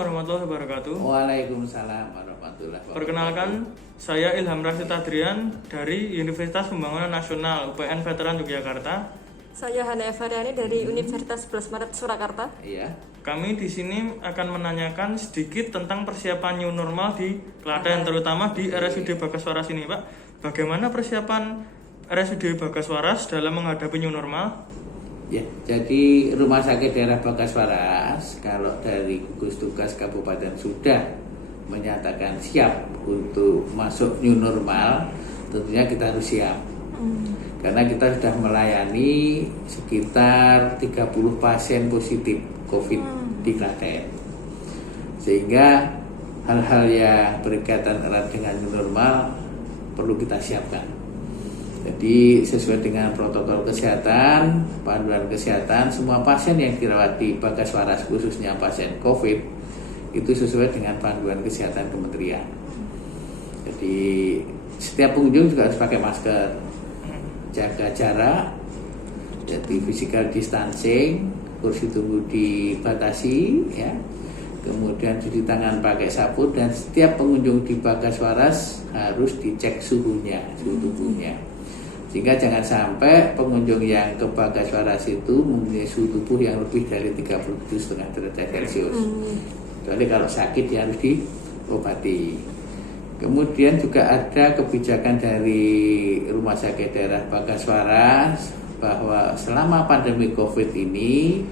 warahmatullahi wabarakatuh. Waalaikumsalam warahmatullahi wabarakatuh. Perkenalkan, saya Ilham Rashid Adrian dari Universitas Pembangunan Nasional UPN Veteran Yogyakarta. Saya Hana Evariani dari Universitas 11 Maret Surakarta. Iya. Kami di sini akan menanyakan sedikit tentang persiapan new normal di Klaten, terutama di RSUD Bagaswaras ini, Pak. Bagaimana persiapan RSUD Bagaswaras dalam menghadapi new normal? Ya, jadi Rumah Sakit Daerah Bagaswaras kalau dari gugus tugas kabupaten sudah menyatakan siap untuk masuk new normal, tentunya kita harus siap. Karena kita sudah melayani sekitar 30 pasien positif COVID di Klaten. Sehingga hal-hal yang berkaitan erat dengan new normal perlu kita siapkan. Jadi sesuai dengan protokol kesehatan, panduan kesehatan, semua pasien yang dirawat di Bagaswaras khususnya pasien COVID itu sesuai dengan panduan kesehatan kementerian. Jadi setiap pengunjung juga harus pakai masker, jaga jarak, jadi physical distancing, kursi tunggu dibatasi, ya. Kemudian cuci tangan pakai sabun dan setiap pengunjung di Bagaswaras harus dicek suhunya, suhu tubuhnya. Sehingga jangan sampai pengunjung yang ke Bagaswaras itu mempunyai suhu tubuh yang lebih dari 37,5 derajat Celcius. Kecuali kalau sakit dia harus diobati. Kemudian juga ada kebijakan dari Rumah Sakit Daerah Bagaswaras bahwa selama pandemi COVID ini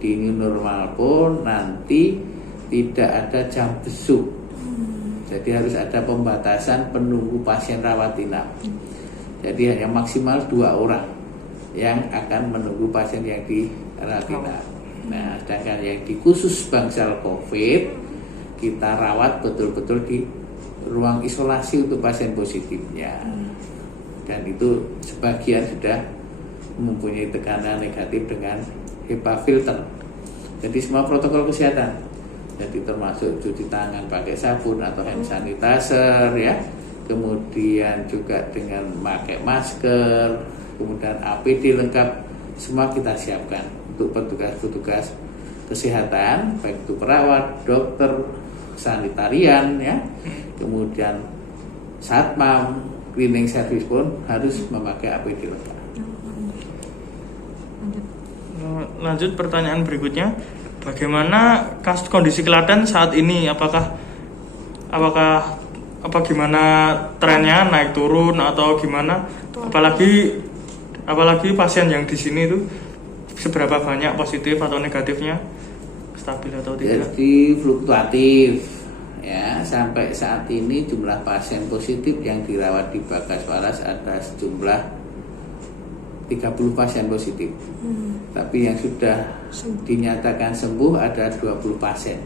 di new normal pun nanti tidak ada jam besuk. Jadi harus ada pembatasan penunggu pasien rawat inap. Jadi hanya maksimal 2 orang yang akan menunggu pasien yang dirawat inap. Nah, sedangkan yang di khusus bangsal COVID kita rawat betul-betul di ruang isolasi untuk pasien positifnya. Dan itu sebagian sudah mempunyai tekanan negatif dengan HEPA filter. Jadi semua protokol kesehatan. Jadi termasuk cuci tangan pakai sabun atau hand sanitizer, ya. Kemudian juga dengan memakai masker, kemudian APD lengkap, semua kita siapkan untuk petugas-petugas kesehatan, baik itu perawat, dokter, sanitarian, ya, kemudian satpam, cleaning service pun harus memakai APD lengkap. Lanjut pertanyaan berikutnya, bagaimana kondisi Klaten saat ini? Apakah gimana trennya, naik turun atau gimana? Apalagi pasien yang di sini itu seberapa banyak positif atau negatifnya, stabil atau tidak? Jadi fluktuatif, ya. Sampai saat ini jumlah pasien positif yang dirawat di Bagaswaras ada sejumlah 30 pasien positif. Tapi yang sudah dinyatakan sembuh ada 20 pasien.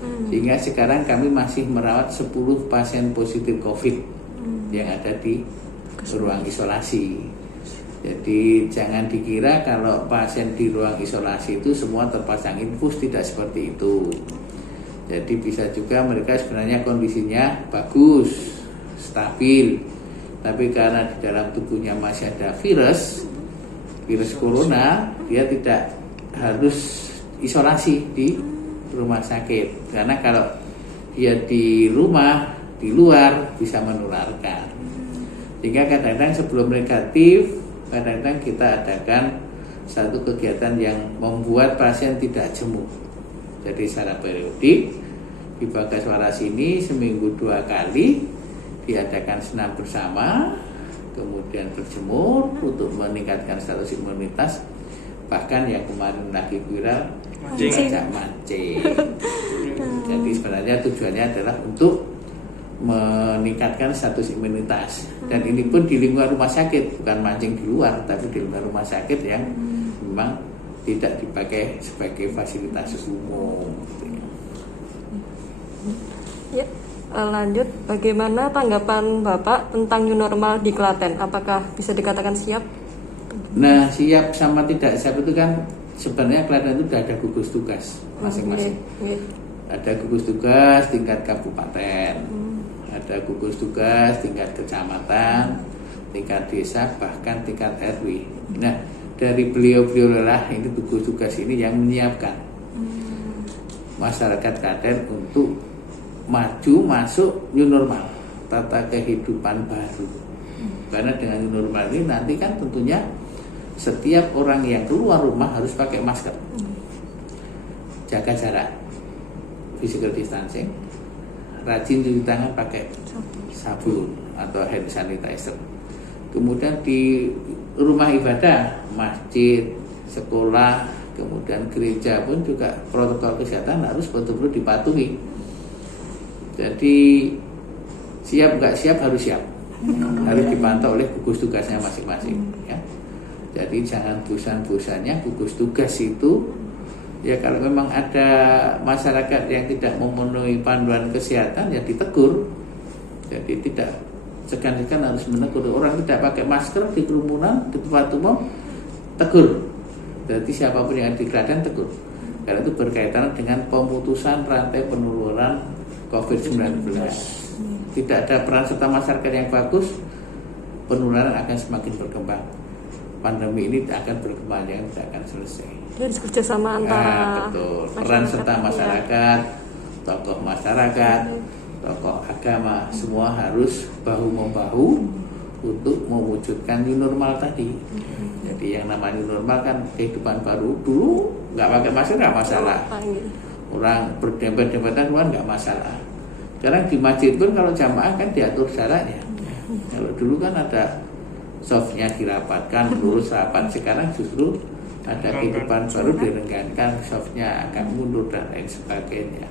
Sehingga sekarang kami masih merawat 10 pasien positif COVID yang ada di ruang isolasi. Jadi jangan dikira kalau pasien di ruang isolasi itu semua terpasang infus, tidak seperti itu. Jadi bisa juga mereka sebenarnya kondisinya bagus, stabil, tapi karena di dalam tubuhnya masih ada virus corona, dia tidak harus isolasi di rumah sakit. Karena kalau dia di rumah, di luar bisa menularkan. Sehingga kadang-kadang sebelum negatif, kadang-kadang kita adakan satu kegiatan yang membuat pasien tidak jemu. Jadi secara periodik di Bagaswaras ini seminggu 2 kali diadakan senam bersama, kemudian berjemur untuk meningkatkan status imunitas. Bahkan yang kemarin lagi viral mancing. Jadi sebenarnya tujuannya adalah untuk meningkatkan status imunitas. Dan ini pun di lingkungan rumah sakit, bukan mancing di luar, tapi di lingkungan rumah sakit yang memang tidak dipakai sebagai fasilitas umum. Ya, lanjut, bagaimana tanggapan Bapak tentang new normal di Klaten? Apakah bisa dikatakan siap? Nah, siap sama tidak siap itu kan sebenarnya Klaten itu sudah ada gugus tugas masing-masing. Ada gugus tugas tingkat kabupaten, ada gugus tugas tingkat kecamatan, tingkat desa, bahkan tingkat RW. Nah, dari beliau-beliau lah ini gugus tugas ini yang menyiapkan. masyarakat Klaten untuk maju masuk new normal, tata kehidupan baru. Karena dengan new normal ini nanti kan tentunya setiap orang yang keluar rumah harus pakai masker, jaga jarak, physical distancing, rajin cuci tangan pakai sabun atau hand sanitizer. Kemudian di rumah ibadah, masjid, sekolah, kemudian gereja pun juga protokol kesehatan harus betul-betul dipatuhi. Jadi siap nggak siap harus siap, harus dipantau oleh gugus tugasnya masing-masing. Ya. Jadi jangan bosan-bosannya gugus tugas itu. Ya kalau memang ada masyarakat yang tidak memenuhi panduan kesehatan ya ditegur. Jadi tidak segan-segan harus menegur orang tidak pakai masker di kerumunan di tempat umum, tegur. Berarti siapapun yang di Klaten tegur. Karena itu berkaitan dengan pemutusan rantai penularan COVID-19. Tidak ada peran serta masyarakat yang bagus, penularan akan semakin berkembang. Pandemi ini akan berkembang, tidak akan selesai. Harus kerjasama antara betul. Peran serta masyarakat, tokoh masyarakat, tokoh agama, semua harus bahu-membahu untuk mewujudkan new normal tadi. Jadi yang namanya new normal kan kehidupan baru. Dulu nggak pakai masker nggak masalah, orang berdempet-dempetan keluar nggak masalah. Sekarang di masjid pun kalau jamaah kan diatur jaraknya. Kalau dulu kan ada softnya dirapatkan, lurus rapat. Sekarang justru ada kehidupan baru direnggankan, softnya agak mundur dan lain sebagainya.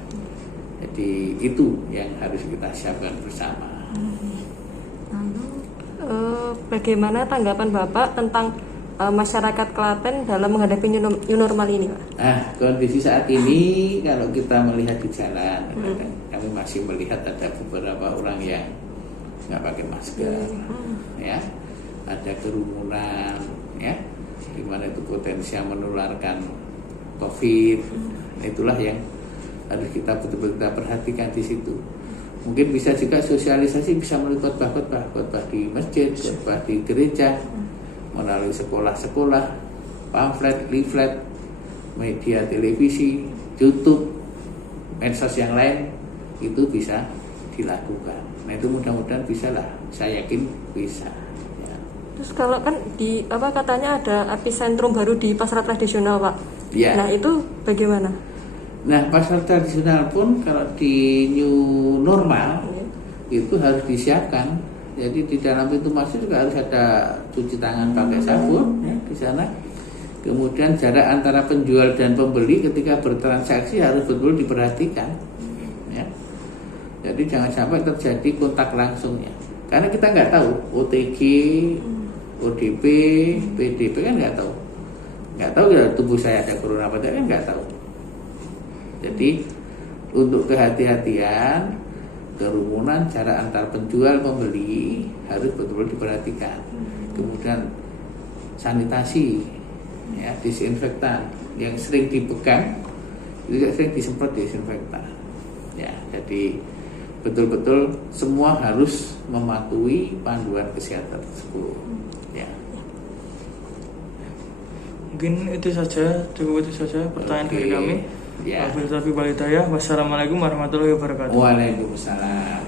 Jadi itu yang harus kita siapkan bersama. Bagaimana tanggapan Bapak tentang masyarakat Klaten dalam menghadapi new normal ini, Pak? Kondisi saat ini kalau kita melihat di jalan, kami masih melihat ada beberapa orang yang nggak pakai masker, ya, ada kerumunan, ya, di mana itu potensial menularkan COVID. Itulah yang harus kita betul-betul kita perhatikan di situ. Mungkin bisa juga sosialisasi, bisa melalui khotbah di masjid, khotbah di gereja, melalui sekolah-sekolah, pamflet, leaflet, media televisi, YouTube, medsos yang lain itu bisa dilakukan. Nah itu mudah-mudahan bisa lah, saya yakin bisa. Ya. Terus kalau kan di katanya ada epicentrum baru di pasar tradisional, Pak. Ya. Nah itu bagaimana? Nah pasar tradisional pun kalau di new normal itu harus disiapkan. Jadi di dalam pintu masuk juga harus ada cuci tangan pakai sabun ya, di sana. Kemudian jarak antara penjual dan pembeli ketika bertransaksi harus betul diperhatikan. Ya. Jadi jangan sampai terjadi kontak langsungnya. Karena kita nggak tahu OTG, ODP, PDP kan nggak tahu. Nggak tahu ya tubuh saya ada corona apa tidak kan nggak tahu. Jadi untuk kehati-hatian, kerumunan, jarak antar penjual pembeli harus betul-betul diperhatikan. Kemudian sanitasi, ya, disinfektan yang sering dipegang juga sering disemprot disinfektan. Ya, jadi betul-betul semua harus mematuhi panduan kesehatan tersebut. Ya. Mungkin itu saja, cukup itu saja pertanyaan dari kami. Ya. Wabillahi taufiq wal hidayah. Wassalamualaikum warahmatullahi wabarakatuh. Waalaikumsalam.